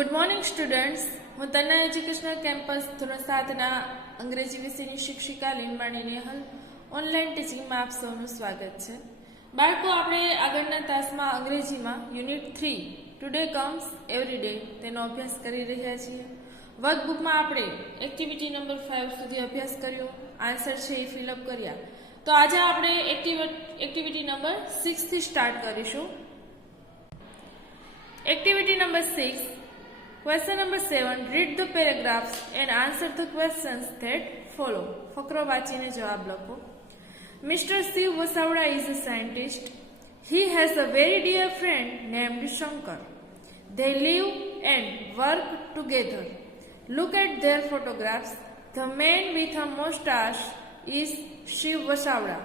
Good morning students. હું Tanna educational campus ધોરણ 7ના અંગ્રેજી વિષયની શિક્ષિકા લીનવાણી નેહલ ઓનલાઈન ટીચિંગમાં આપ સૌનું સ્વાગત છે. બાળકો, આપણે આગળના તાસમાં અંગ્રેજીમાં યુનિટ 3 ટુડે કમ્સ એવરી ડે તેનો અભ્યાસ કરી રહ્યા છીએ. વર્કબુકમાં આપણે એક્ટિવિટી નંબર 5 સુધી અભ્યાસ કર્યો, આન્સર છે એ ફિલઅપ કર્યા. તો આજે આપણે એક્ટિવિટી નંબર 6 થી સ્ટાર્ટ કરીશું. Activity number 6. Question number 7. Read the paragraphs and answer the questions that follow. ફકરો વાંચીને જવાબ લખો. Mr. Shiv Vasavda is a scientist. He has a very dear friend named Shankar. They live and work together. Look at their photographs. The man with a mustache is Shiv Vasavda.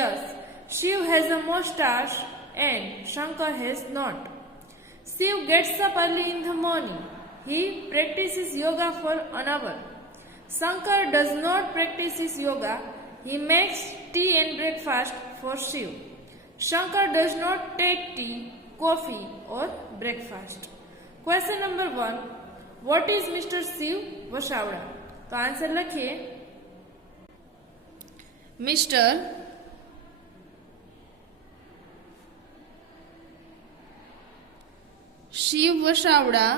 Yes, Shiv has a mustache and Shankar has not. Shiv gets up early in the morning. He practices yoga for an hour. Shankar does not practice his yoga. He makes tea and breakfast for Shiv. Shankar does not take tea, coffee or breakfast. Question number 1. What is Mr. Shiv Vasavda? तो आंसर लिखिए. Mr. Shiv Vasavda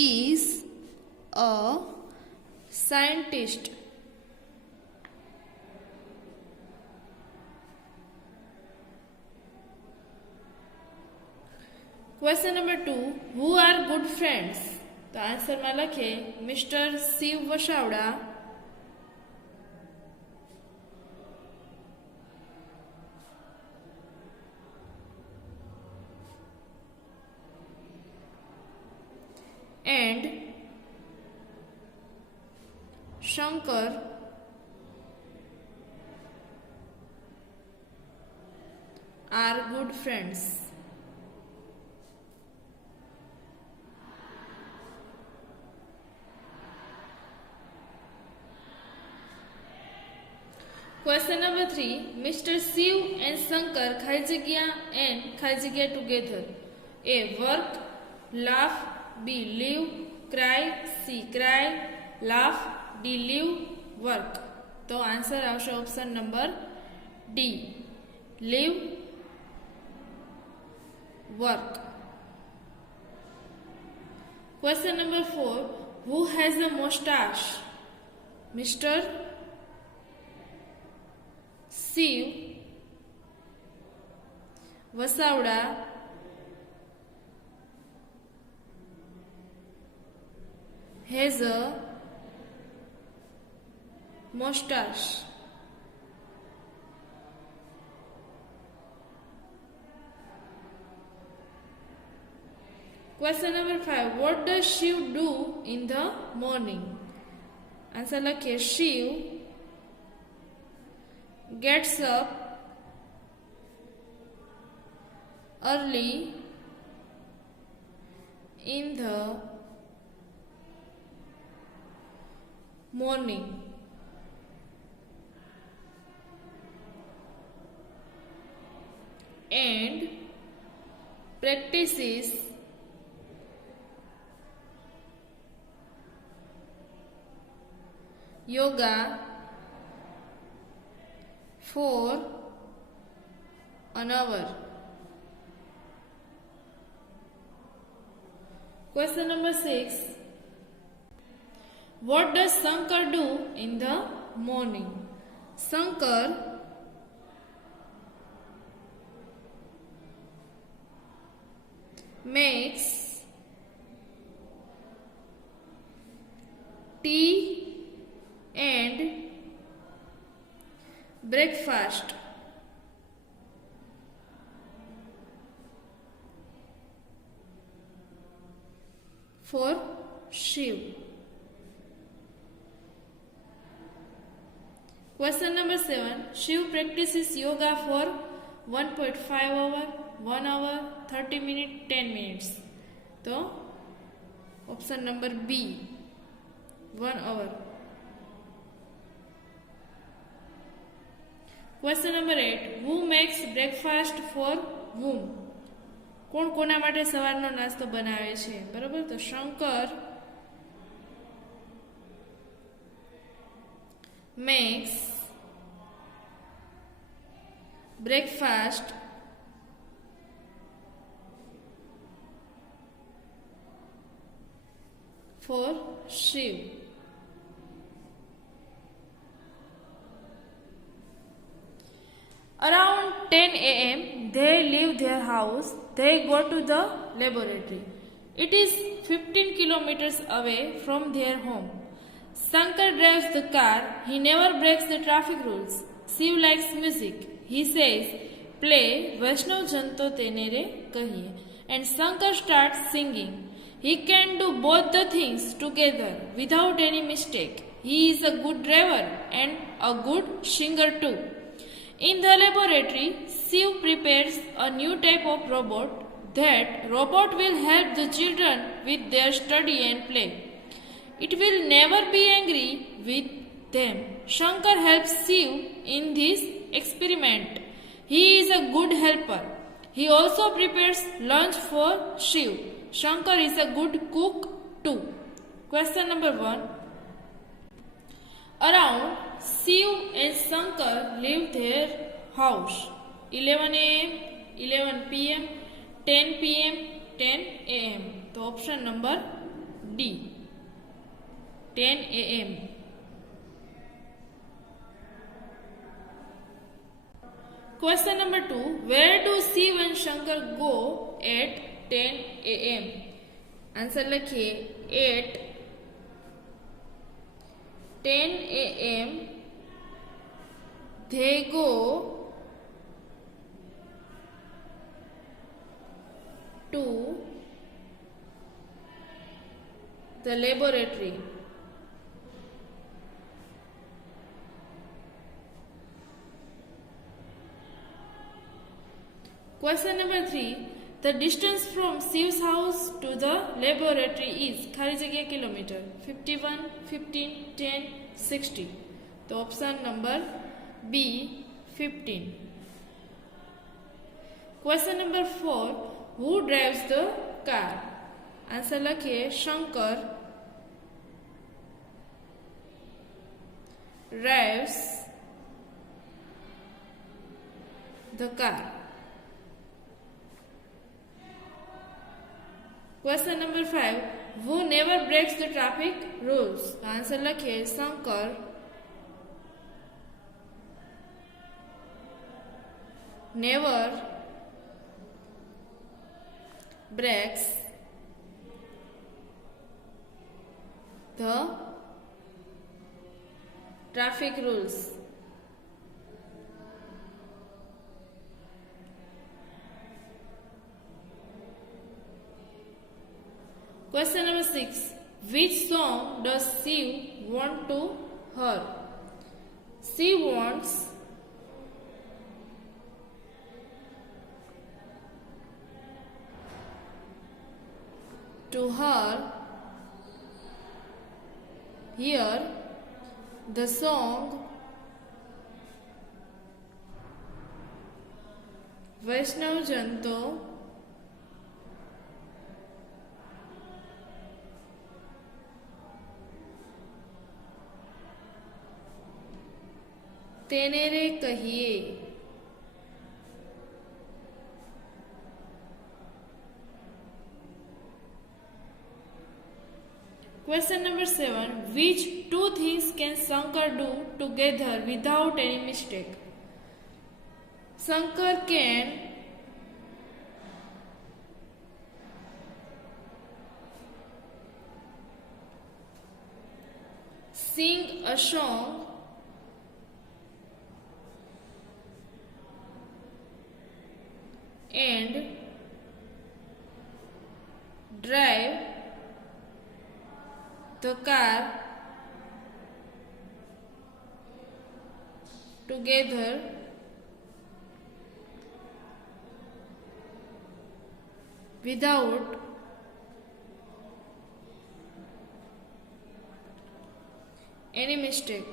is a scientist. Question number 2. Who are good friends? तो answer में लखे mister Shiv Vasavada and Shankar are good friends. Question number 3. Mr. Shiv and Shankar खाई together. A. Work, laugh, B. Live, cry, C. Cry, laugh, D. Live, work. तो आंसर आवशे option number D. Live, work. Question number 4. Who has a mustache? Mr. Shiv Vasavda has a mustache. Question number 5. What does Shiv do in the morning? Answer like Shiv gets up early in the morning and practices yoga for an hour. Question number 6. What does Shankar do in the morning? Shankar makes tea and breakfast for Shiv. Question number 7. Shiv practices yoga for 1.5 hour, 1 hour, 30 minutes, 10 minutes. तो option number B 1 hour. Question number 8. Who makes breakfast for whom? કોણ કોના માટે સવારનો નાસ્તો બનાવે છે? બરાબર, તો Shankar makes breakfast for Shiv. Around 10 a.m. they leave their house. They go to the laboratory. It is 15 kilometers away from their home. Shankar drives the car. He never breaks the traffic rules. Shiv likes music. He says, "Play Vaishnav Janto Tenere Kahiye." And Shankar starts singing. He can do both the things together without any mistake. He is a good driver and a good singer too. In the laboratory, Shiv prepares a new type of robot. That robot will help the children with their study and play. It will never be angry with them. Shankar helps Shiv in this experiment. He is a good helper. He also prepares lunch for Shiv. Shankar is a good cook too. Question number 1. Around Shiv and Shankar leave their house 11 a.m., 11 p.m., 10 p.m., 10 a.m. So option number D, 10 a.m. Question number 2. Where do Shiv and Shankar go at 10 a.m.? Answer lakhiye at 10 a.m. they go to the laboratory. Question number 3. The distance from Shiv's house to the laboratory is खाली जगह किलोमीटर 51, 15, 10, 60. तो option number B, 15. Question number 4. Who drives the car? Answer लखिए Shankar drives the car. Question number 5. Who never breaks the traffic rules? Answer लखिए Shankar never breaks the traffic rules. Question number 6. Which song does Shiv want to hear? Shiv wants to hear the song Vaishnav Janto तेनेरे कहिए. Question number 7. Which two things can Shankar do together without any mistake? Shankar can sing a song and drive the car together without any mistake.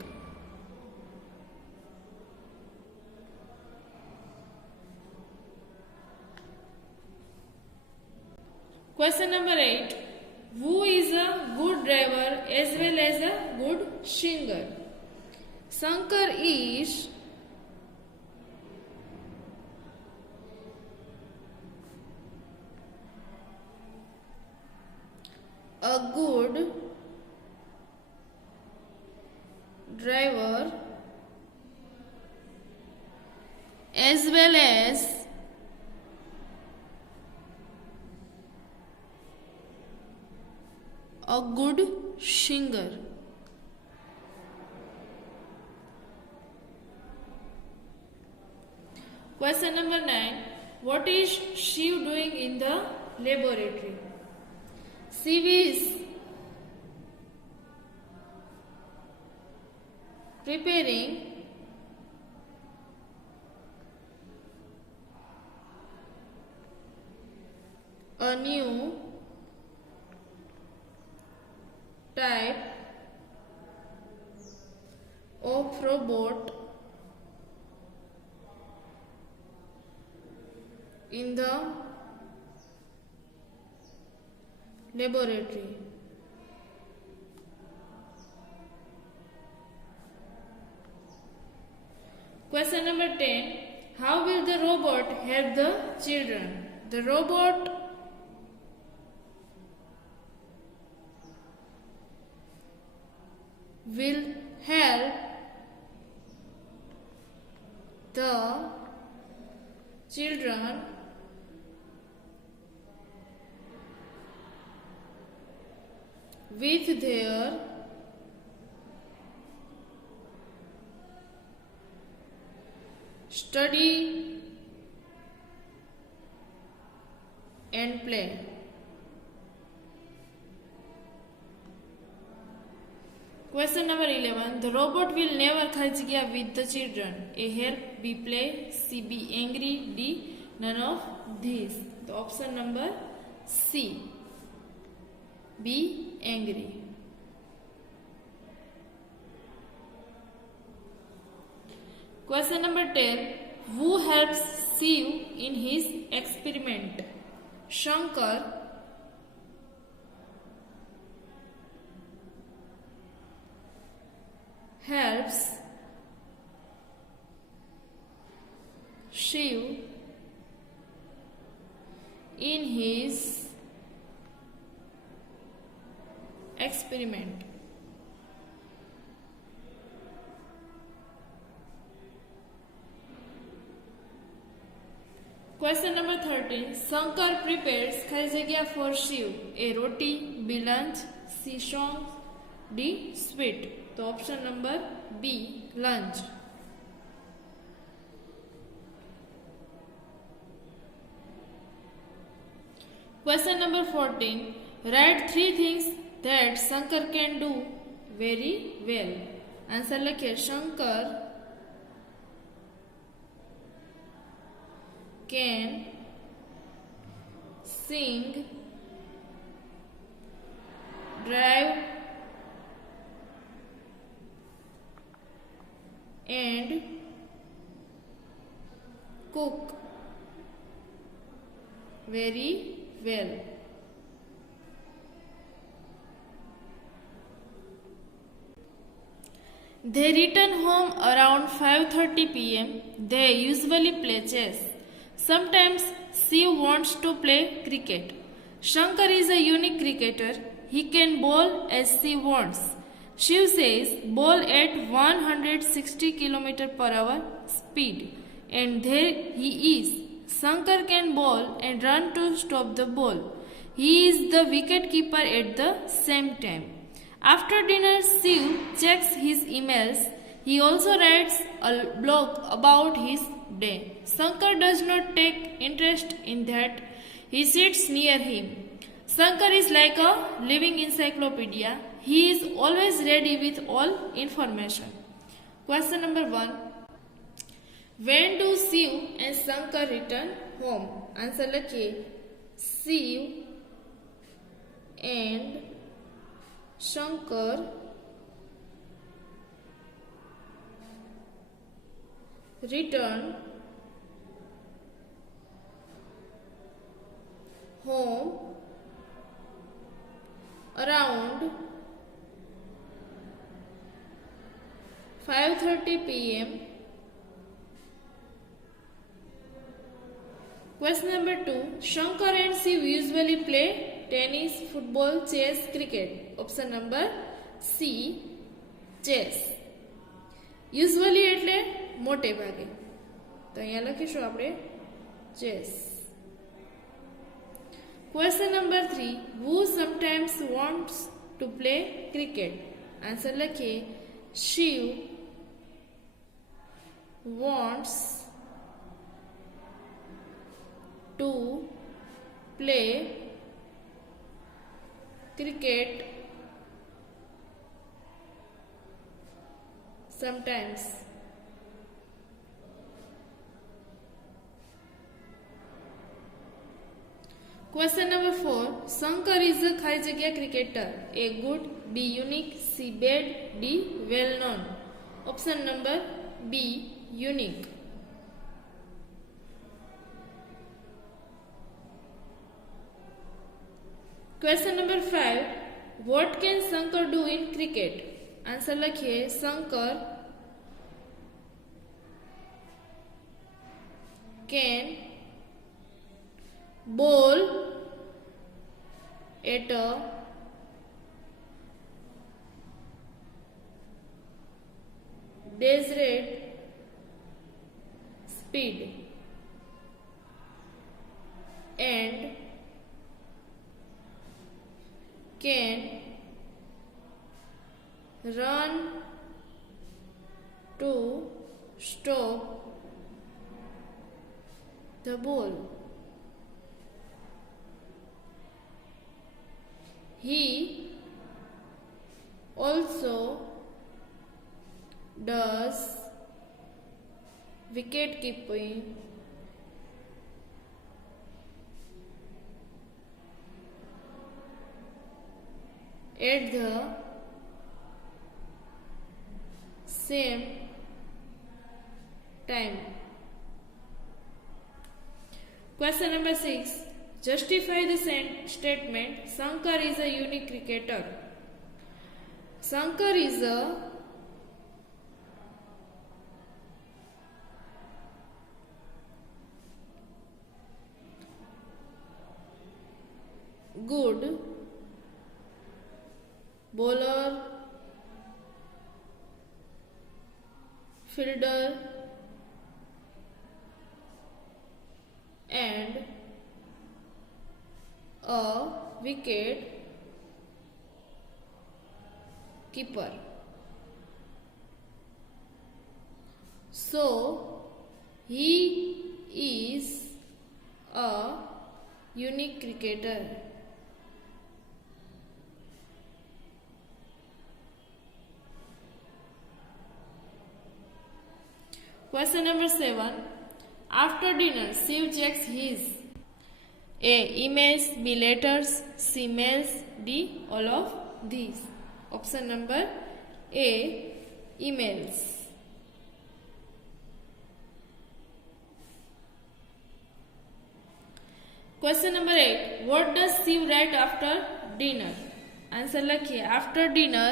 Question number 8. Who is a good driver as well as a good singer? Shankar is a good driver as well as a good singer. Question number 9. What is Shiv doing in the laboratory? Shiv is preparing a new type of robot in the laboratory. Question number 10. How will the robot help the children? The robot will help the children with their study and play. Question number 11. The robot will never ખાલી જગ્યા with the children. A. Help. B. Play. C. Be angry. D. None of these. The option number C. Be angry. Question number 10. Who helps Shiv in his experiment? Shankar, helps Shiv in his experiment. Question number 13. Shankar prepares ખાલી જગ્યા for Shiv. A. Roti. B. Lunch. C. Songs. D. Sweet. So option number B. Lunch. Question number 14. Write 3 things that Shankar can do very well. Answer लिखिए. Shankar can sing, drive, and cook very well. They return home around 5:30 p.m. They usually play chess. Sometimes Shiv wants to play cricket. Shankar is a unique cricketer. He can bowl as Shiv wants. Shiv says bowl at 160 km per hour speed, and there he is. Shankar can bowl and run to stop the ball. He is the wicket keeper at the same time. After dinner, Shiv checks his emails. He also writes a blog about his day. Shankar does not take interest in that. He sits near him. Shankar is like a living encyclopedia. He is always ready with all information. Question number 1. When do Shiv and Shankar return home? Answer लिखिए. Shiv and Shankar return home 5:30 p.m. Question number 2. Shankar and Shiv usually play tennis, football, chess, cricket. Option number C. Chess. Usually એટલે મોટે ભાગે. તો અહીંયા લખીશું આપણે chess. Question number 3. Who sometimes wants to play cricket? Answer લખીએ Shiv wants to play cricket sometimes. Question number 4. Shankar is a ખાલી જગ્યા cricketer. A. Good. B. Unique. C. Bad. D. Well known. Option number B. Unique. Question number 5. What can Shankar do in cricket? Answer લખીએ Shankar can bowl at a desperate speed and can run to stop the ball. He also does wicket keeping at the same time. Question number 6. Justify the statement Shankar is a unique cricketer. Shankar is a good bowler, fielder and a wicket keeper. So he is a unique cricketer. Question number 7. After dinner, Shiv checks his A. Emails, B. Letters, C. Mails, D. All of these. Option number A. Emails. Question number 8. What does Shiv write after dinner? Answer લખીએ after dinner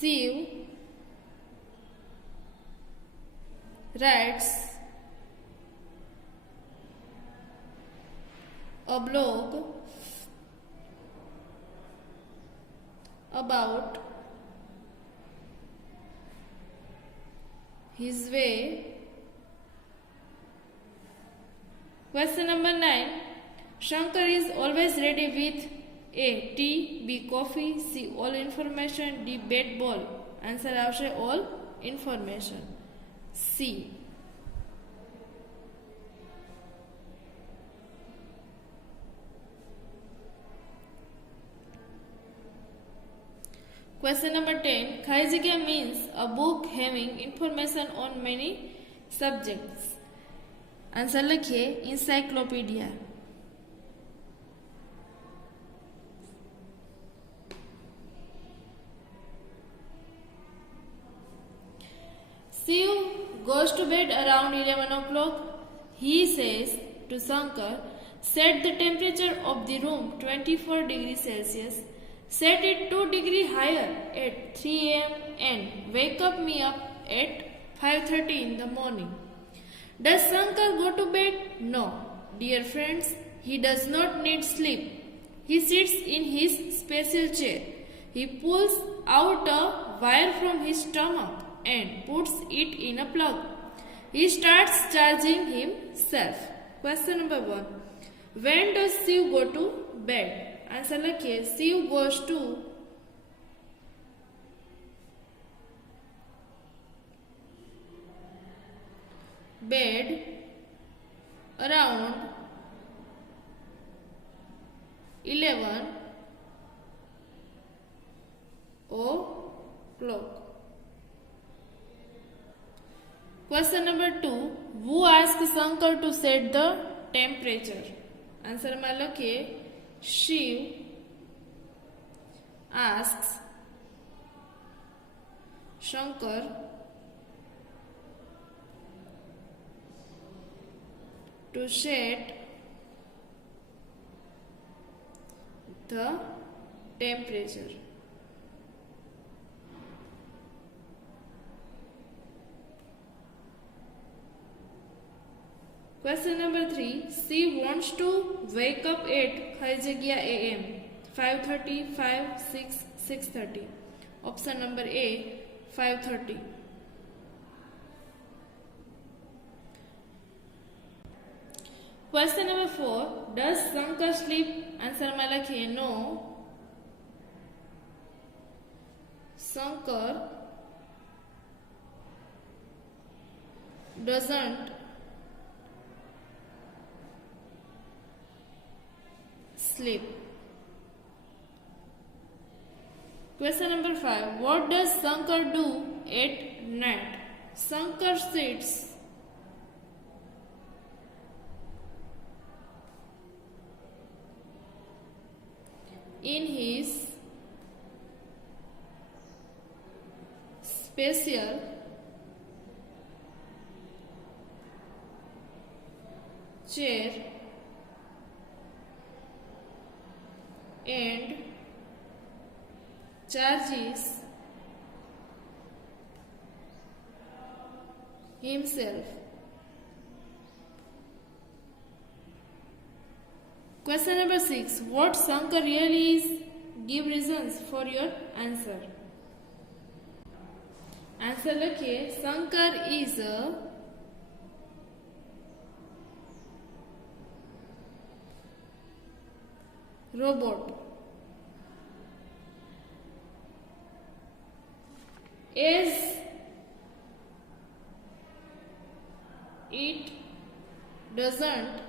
Shiv writes a blog about his way. Question number 9. Shankar is always ready with A. Tea, B. Coffee, C. All information, D. Bat ball. Answer આવશે all information. C. Question number 10. ખાલી જગ્યા means a book having information on many subjects. Answer લખીએ encyclopedia. Shiv goes to bed around 11 o'clock. He says to Shankar Set the temperature of the room 24 degrees Celsius. Set it 2 degrees higher at 3 am and wake up me up at 5:30 in the morning. Does Shankar go to bed? No. Dear friends, he does not need sleep. He sits in his special chair. He pulls out a wire from his stomach and puts it in a plug. He starts charging himself. Question number 1. When does Shiv go to bed? Answer lakhiye. Shiv goes to bed around 11 o'clock. Question number 2. Who asked Shankar to set the temperature? Answer માં લખીએ. Shiv asks Shankar to set the temperature. Question number 3. She wants to wake up at 5 am. 5:30, 5, 6, 6:30. Option number A, 5:30. Question number 4. Does Shankar sleep? Answer માં લખીએ. No. Shankar doesn't sleep. Question number 5. What does Shankar do at night? Shankar sits in his special chair and charges himself. Question number 6. What Shankar really is? Give reasons for your answer. Answer lakhiye. Shankar is a robot. As it doesn't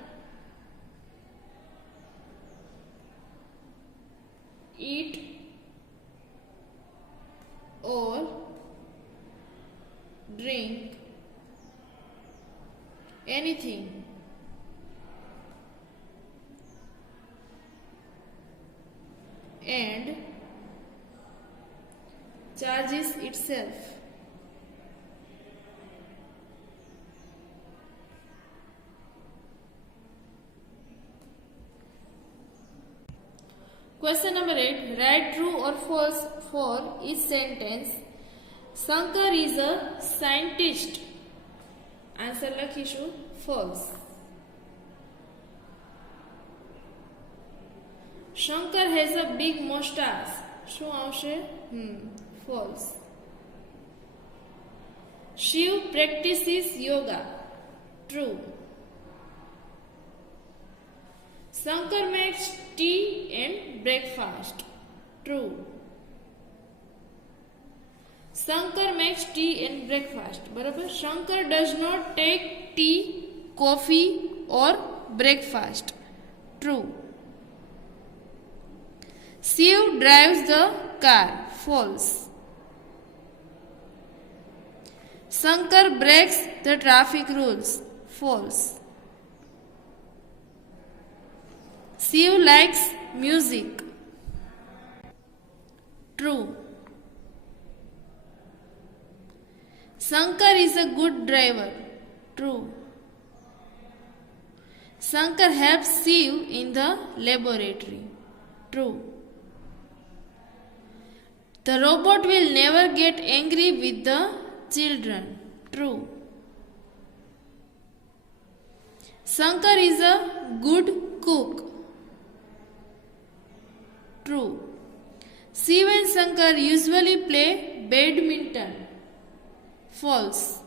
eat or drink anything, and charges itself. Question number 8. Write true or false for each sentence. Shankar is a scientist. Answer લખીશું false. Shankar has a big mustache. શું આવશે? False. Shiv practices yoga. True. Shankar makes tea and breakfast. True. Shankar makes tea and breakfast. બરાબર. Shankar does not take tea, coffee or breakfast. True. Shiv drives the car. False. Shankar breaks the traffic rules. False. Shiv likes music. True. Shankar is a good driver. True. Shankar helps Shiv in the laboratory. True. The robot will never get angry with the children. True. Shankar is a good cook. True. Shiv and Shankar usually play badminton. False.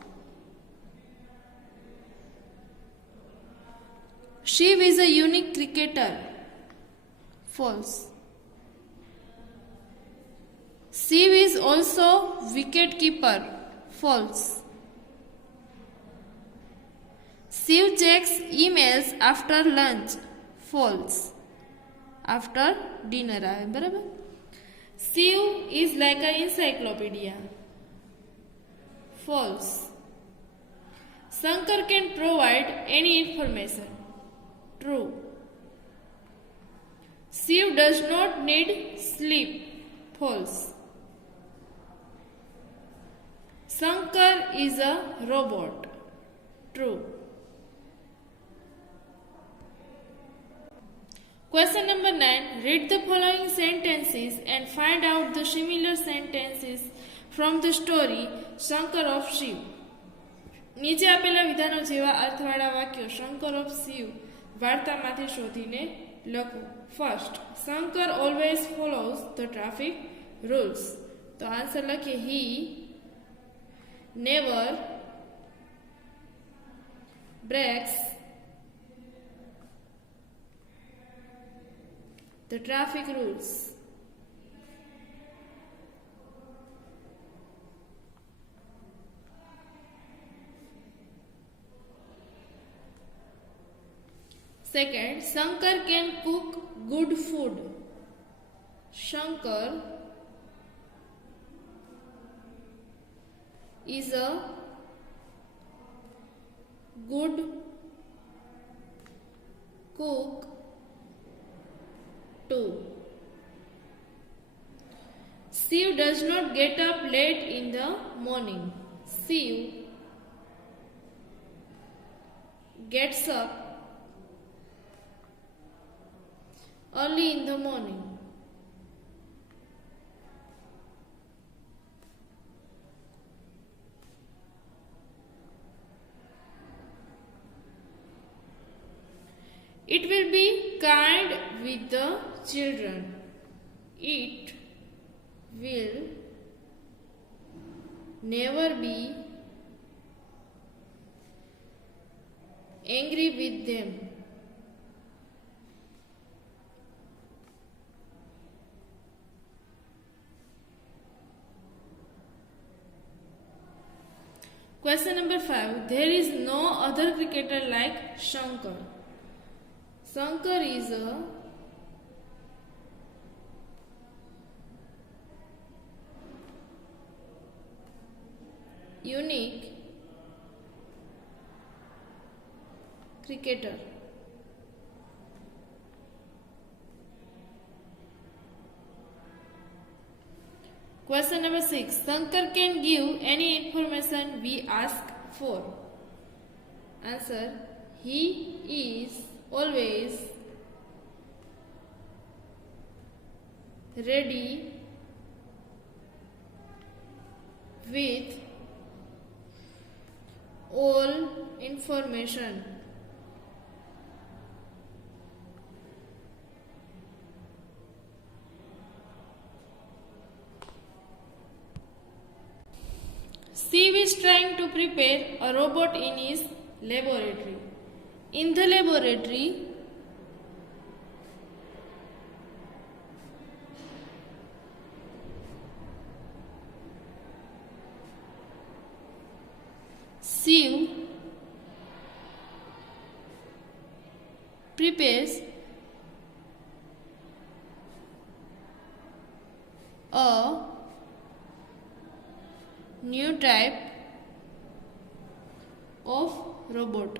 Shiv is a unique cricketer. False. Shiv is also wicket keeper. False. Shiv checks emails after lunch. False. After dinner આવે બરાબર. Shiv is like an encyclopedia. False. Shankar can provide any information. True. Shiv does not need sleep. False. Shankar is a robot. True. Question number 9. Read the following sentences and find out the similar sentences from the story Shankar of Shiv. નીચે આપેલા વિધાનો જેવા અર્થવાળા વાક્યો શંકર ઓફ શિવ વાર્તામાંથી શોધીને લખો. ફર્સ્ટ, Shankar always follows the traffic rules. તો આન્સર લખીએ he never breaks the traffic rules. Second, Shankar can cook good food. Shankar is a good cook too. Shiv does not get up late in the morning. Shiv gets up early in the morning. It will be kind with the children. It will never be angry with them. Question number 5. There is no other cricketer like Shankar. Shankar is a unique cricketer. Question number 6. Shankar can give any information we ask for. Answer. He is always ready with all information. Shiv is trying to prepare a robot in his laboratory. In the laboratory, Shiv prepares a new type of robot.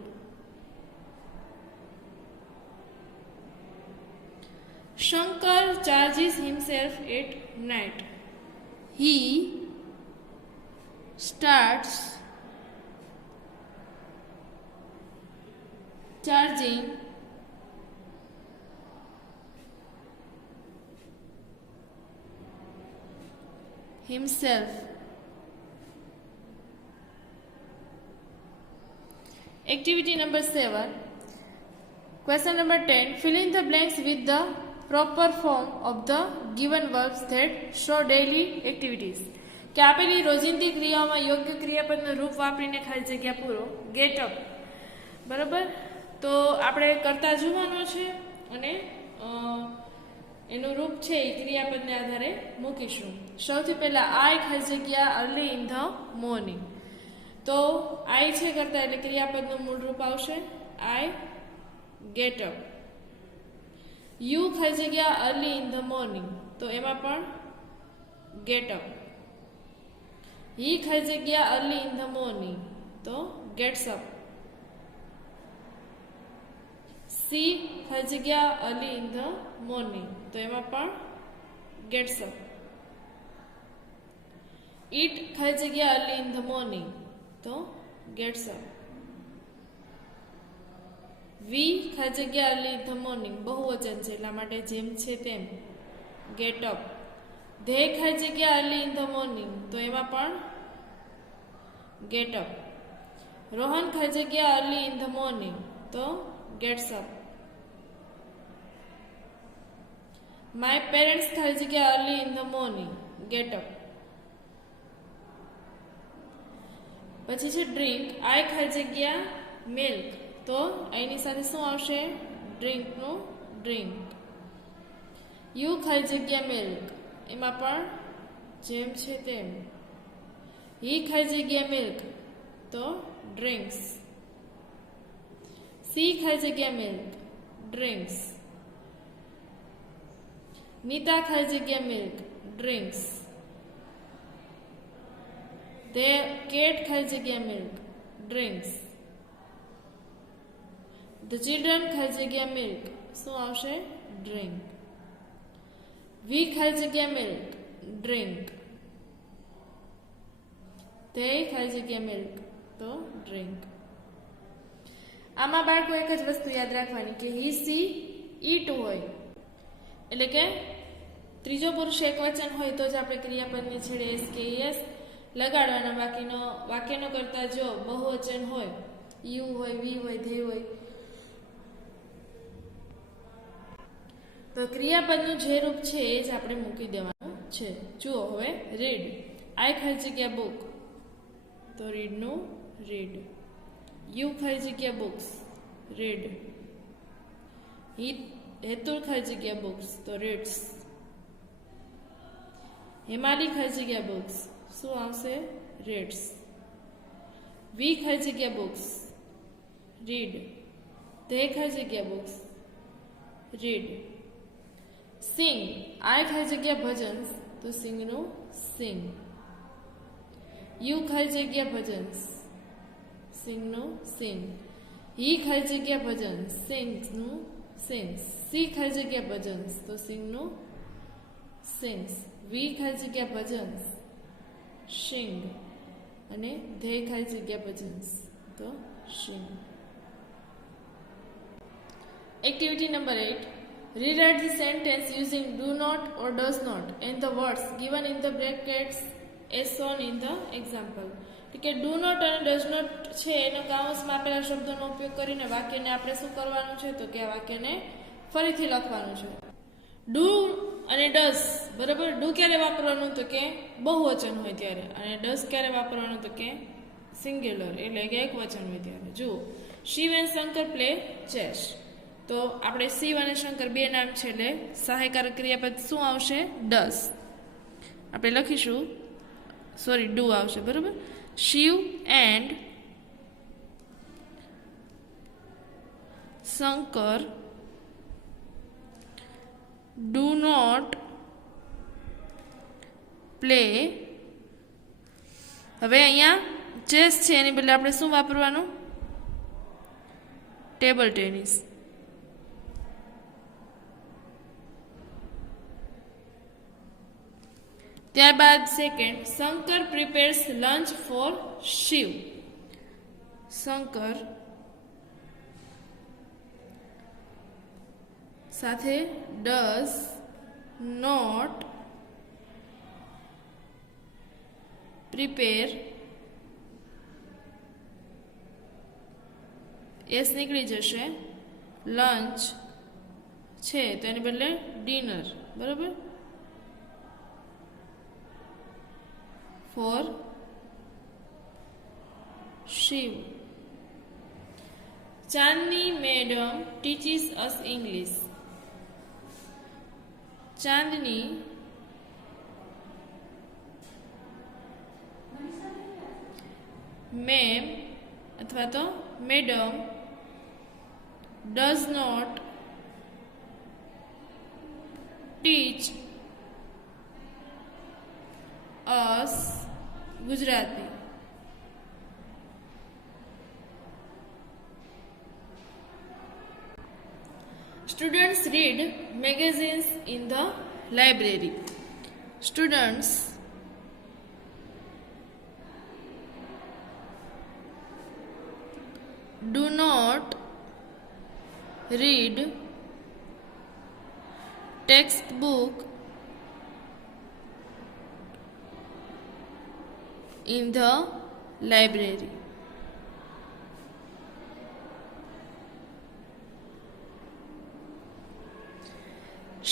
Shankar charges himself at night. He starts charging himself. Activity number 7. Question number 10. Fill in the blanks with the proper form of the given verbs that show daily activities. કે આપેલી રોજિંદી ક્રિયાઓમાં યોગ્ય ક્રિયાપદનું રૂપ વાપરીને ખાલી જગ્યા પૂરો. Get up. બરાબર, તો આપણે કરતા જોવાનો છે અને એનું રૂપ છે એ ક્રિયાપદને આધારે મૂકીશું. સૌથી પહેલા આઈ ખાલી જગ્યા અર્લી ઇન ધ મોર્નિંગ. તો આઈ છે કરતા એટલે ક્રિયાપદનું મૂળ રૂપ આવશે આઈ ગેટ અપ. યુ ખાલી જગ્યા અર્લી ઇન ધ મોર્નિંગ, તો એમાં પણ ગેટ અપ. હી ખાલી જગ્યા અર્લી ઇન ધ મોર્નિંગ, તો ગેટ્સ અપ. સી ખાલી જગ્યા અર્લી ઇન ધ મોર્નિંગ, તો એમાં પણ ગેટ્સ અપ. ઈટ ખાલી જગ્યા અર્લી ઇન ધ મોર્નિંગ, તો ગેટ્સ અપ. વી ખાલી જગ્યા અર્લી ઇન ધ મોર્નિંગ બહુવચન છે એટલા માટે જેમ છે તેમ ગેટ અપ. ધે ખાલી જગ્યા અર્લી ઇન ધ મોર્નિંગ, તો એમાં પણ ગેટ અપ. રોહન ખાલી જગ્યા અર્લી ઇન ધ મોર્નિંગ, તો ગેટ્સ અપ. માય પેરેન્ટ્સ ખાલી જગ્યા early in the morning, get up. પછી છે ડ્રિંક, આઈ ખાલી જગ્યા મિલ્ક, તો એની સાથે શું આવશે ડ્રિંકનું ડ્રિંક. યુ ખાલી જગ્યા મિલ્ક, એમાં પણ જેમ છે તેમ. હી ખાલી જગ્યા મિલ્ક, તો ડ્રિંક્સ. સી ખાલી જગ્યા મિલ્ક, ડ્રિંક્સ. નીતા ખાલી જગ્યા મિલ્ક, ડ્રિંક્સ. The cat ખાલી જગ્યા મિલ્ક, ડ્રિંક્સ. The children ખાલી જગ્યા મિલ્ક, શું આવશે ડ્રિંક. વી ખાલી જગ્યા મિલ્ક, ડ્રિંક. તે ખાલી જગ્યા મિલ્ક, તો ડ્રિંક. આમાં બાળકો એક જ વસ્તુ યાદ રાખવાની કે હી સી ઈટ હોય એટલે કે ત્રીજો પુરુષ એકવચન હોય તો જ આપણે ક્રિયાપદની છેડે એસ કે એસ લગાડવાના. બાકીનો વાક્યનો કરતા જો બહુવચન હોય, યુ હોય, વી હોય, ધે હોય, તો ક્રિયાપદનું જે રૂપ છે એ જ આપણે મૂકી દેવાનું છે. જુઓ હવે રીડ, આઈ ખાલી જગ્યા બુક, તો રીડનું રીડ. યુ ખાલી જગ્યા બુક્સ, રીડ. હેતુલ ખાલી જગ્યા બુક્સ, તો રીડ્સ. હેમાલી ખાલી જગ્યા બુક્સ, શું આવશે રીડ્સ. વી ખાલી જગ્યા બુક્સ, રીડ. ધે ખાલી જગ્યા બુક્સ, રીડ. સિંગ, આઈ ખાલી જગ્યા ભજન્સ, તો સિંગનું સિંગ. યુ ખાલી જગ્યા ભજન્સ, સિંગનું સિંગ. હી ખાલી જગ્યા ભજન્સ, સિંગ્સનું સિંગ્સ. સી ખાલી જગ્યા ભજન્સ, તો સિંગનું સિંગ્સ. વી ખાલી જગ્યા ભજન્સ, શિંગ. અને ધે ખાલી જગ્યા ભજન્સ, તો શિંગ. Activity number 8. Rewrite the sentence using do not or does not and the words given in the brackets as shown in the example. કે ડુ નોટ અને ડઝ નોટ છે એનો કાઉન્સમાં આપેલા શબ્દોનો ઉપયોગ કરીને વાક્યને આપણે શું કરવાનું છે તો કે આ વાક્યને ફરીથી લખવાનું છે. ડુ અને ડઝ, બરાબર. ડુ ક્યારે વાપરવાનું તો કે બહુવચન હોય ત્યારે, અને ડઝ ક્યારે વાપરવાનું તો કે સિંગ્યુલર એટલે કે એક વચન હોય ત્યારે. જુઓ, Shiv and Shankar play chess, તો આપણે શિવ અને શંકર બે નામ છે એટલે સહાયકારક ક્રિયાપદ શું આવશે ડઝ. આપણે લખીશું, સોરી ડુ આવશે, બરાબર. Shiv and Shankar do not play. હવે અહીંયા ચેસ છે એની બદલે આપણે શું વાપરવાનું ટેબલ ટેનિસ. ત્યારબાદ second, Shankar prepares lunch for Shiv. Shankar સાથે ડઝ નોટ પ્રિપેર એસ નીકળી જશે, લંચ છે તો એને બદલે ડિનર, બરાબર, for Shiv. Chandni madam teaches us English. Chandni ma'am અથવા તો madam does not teach us Gujarati. Students read magazines in the library. Students do not read textbook in the library.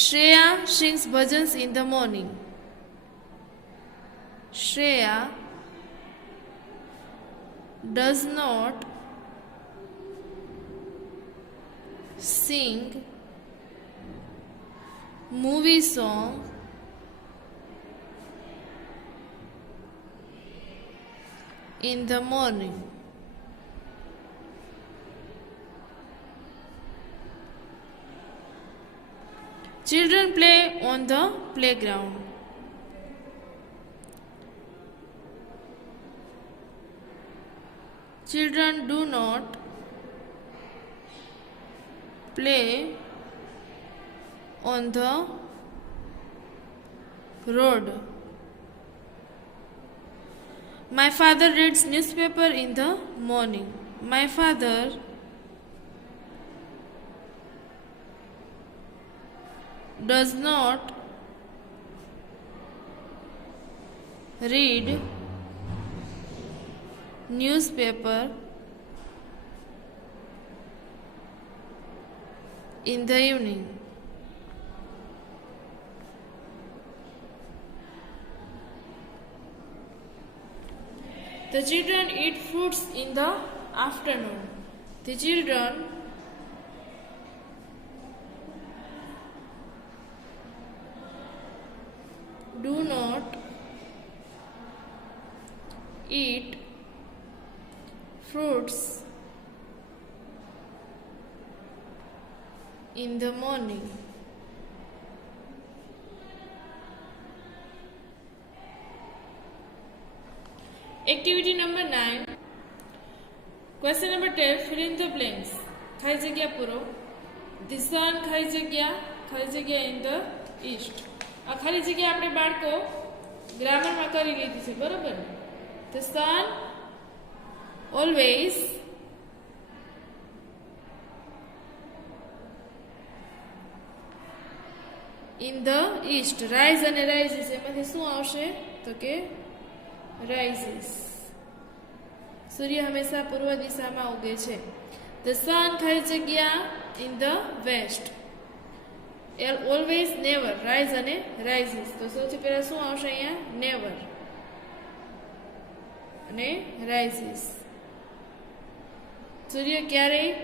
Shreya sings bhajans in the morning. Shreya does not sing movie song in the morning. Children play on the playground. Children do not play on the road. My father reads newspaper in the morning. My father does not read newspaper in the evening. The children eat fruits in the afternoon. The children do not eat fruits in the morning. Activity number 9. Question number 10. Fill in the blanks. ખાલી જગ્યા પૂરો. The sun ખાલી જગ્યા in the east. આ ખાલી જગ્યા આપણે બાળકો ગ્રામરમાં કરી લીધી છે, બરોબર? The sun always in the east. Rise અને rises એમાંથી શું આવશે? તો કે rises. સૂર્ય હંમેશા પૂર્વ દિશામાં ઉગે છે. The sun ખાલી જગ્યા in the west. Always, never, rise અને rises. તો સૌથી પહેલા શું આવશે અહીંયા? never અને rises. સૂર્ય ક્યારેય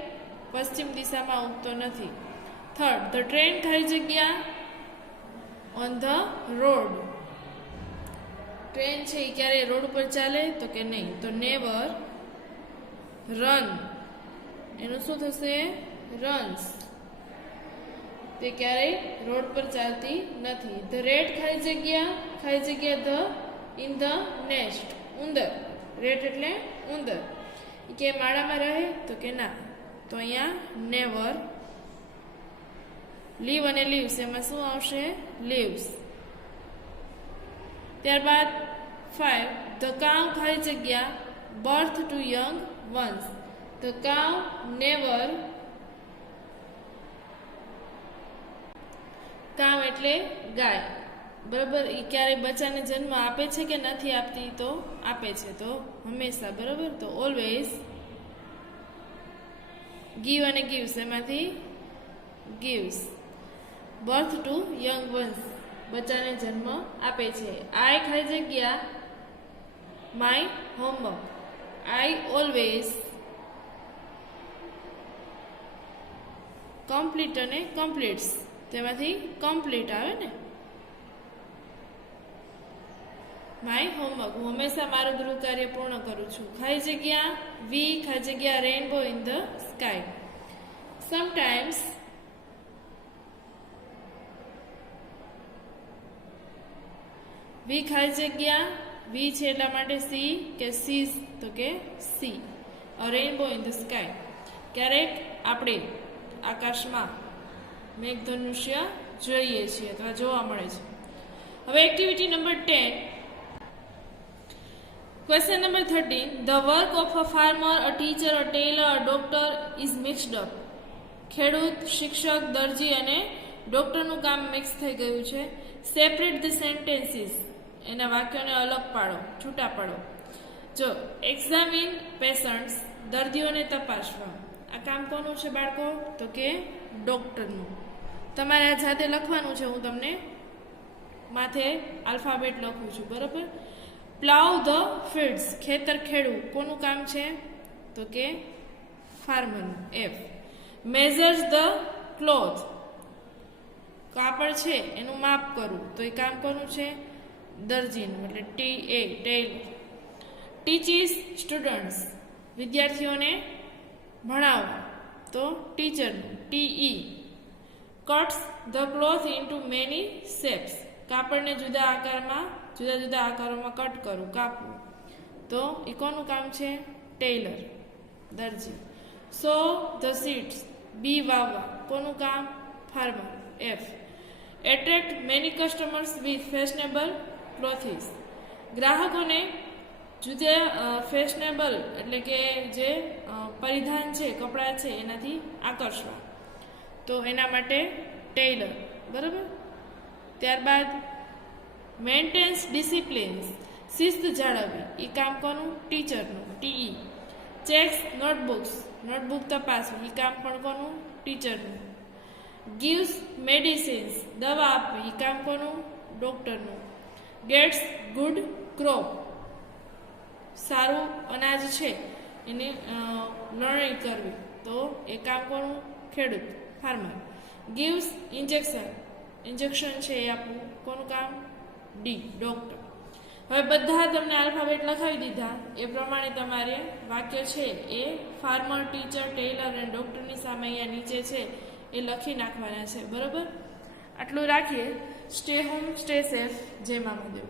પશ્ચિમ દિશામાં ઉગતો નથી. થર્ડ, the train ખાલી જગ્યા on the road. ટ્રેન છે એ ક્યારે રોડ ઉપર ચાલે? તો કે નહીં. તો never run. એનું શું થશે? runs. તે ક્યારેય રોડ પર ચાલતી નથી. ધ રેટ ખાલી જગ્યા ધ ઇન ધ નેસ્ટ. ઉંદર. રેટ એટલે ઉંદર. એ કે માળામાં રહે? તો કે ના. તો અહીંયા never. લીવ અને લીવ્સ એમાં શું આવશે? લીવ્સ. ત્યારબાદ 5. ધ કાઉ ખાલી જગ્યા birth to young ones. The cow never. Cow એટલે ગાય. બરાબર. એ ક્યારેય બચ્ચાને જન્મ આપે છે કે નથી આપતી? તો આપે છે. તો હંમેશા, બરાબર. તો ઓલવેઝ ગીવ અને ગીવ્સ, એમાંથી gives birth to young ones, બચ્ચાને જન્મ આપે છે. આઈ ખાલી જગ્યા my homework, I always complete અને કમ્પ્લીટ્સ, તેમાંથી કમ્પ્લીટ આવે ને. માય હોમવર્ક, હું હંમેશા મારું ગૃહ કાર્ય પૂર્ણ કરું છું. ખાલી જગ્યા વી ખાલી જગ્યા rainbow in the sky. Sometimes we ખાલી જગ્યા વી છે એટલા માટે સી કે સીઝ, તો કે સી અ રેનબો ઇન ધ સ્કાય. ક્યારેક આપણે આકાશમાં મેઘધનુષ્ય જોઈએ છીએ અથવા જોવા મળે છે. હવે activity number 10. Question number 13. The work of a farmer, a teacher, a tailor, a doctor is mixed up. ખેડૂત, શિક્ષક, દરજી અને ડોક્ટરનું કામ મિક્સ થઈ ગયું છે. સેપરેટ ધ સેન્ટેન્સીસ, એના વાક્યોને અલગ પાડો, છૂટા પાડો. જો એક્ઝામિન પેશન્ટ્સ, દર્દીઓને તપાસવા, આ કામ કોનું છે બાળકો? તો કે ડોક્ટરનું. તમારે આ જાતે લખવાનું છે, હું તમને માથે આલ્ફાબેટ લખું છું, બરાબર. પ્લાવ ધ ફિલ્ડ્સ, ખેતર ખેડવું, કોનું કામ છે? તો કે ફાર્મરનું, એફ. મેઝર્સ ધ ક્લોથ, કાપડ છે એનું માપ કરવું, તો એ કામ કોનું છે? દરજીનું, એટલે T A, tailor. Teaches students, વિદ્યાર્થીઓને ભણાવવા, તો ટીચરનું, T E. Cuts the cloth into many shapes, કાપડને જુદા જુદા આકારોમાં કટ કરવું, કાપવું, તો એ કોનું કામ છે? ટેલર, દરજી. સો ધ સીડ્સ, બી વાવવા, કોનું કામ? Farmer, F. Attract many customers with fashionable clothes, ગ્રાહકોને જુદા ફેશનેબલ એટલે કે જે પરિધાન છે, કપડાં છે એનાથી આકર્ષવા, તો એના માટે ટેલર, બરાબર. ત્યારબાદ મેન્ટેન્સ ડિસિપ્લિન્સ, શિસ્ત જાળવવી, એ કામ કોનું? ટીચરનું, ટીઈ. ચેક્સ નોટબુક્સ, નોટબુક તપાસવી, એ કામ પણ કોનું? ટીચરનું. ગીવ્સ મેડિસિન્સ, દવા આપવી, એ કામ કોનું? ડોક્ટરનું. ગેટ્સ ગુડ ક્રોપ, સારું અનાજ છે એની લણણી કરવી, તો એ કામ કોનું? ખેડૂત, ફાર્મર. ગીવ્સ ઇન્જેક્શન છે એ આપવું, કોનું કામ? D, doctor. હવે બધા તમને આલ્ફાબેટ લખાવી દીધા, એ પ્રમાણે તમારે વાક્ય છે એ ફાર્મર, ટીચર, ટેલર અને ડોક્ટરની સામે અહીંયા નીચે છે એ લખી નાખવાના છે, બરાબર. આટલું રાખીએ. Stay home, stay safe. જય મા મહાદેવ.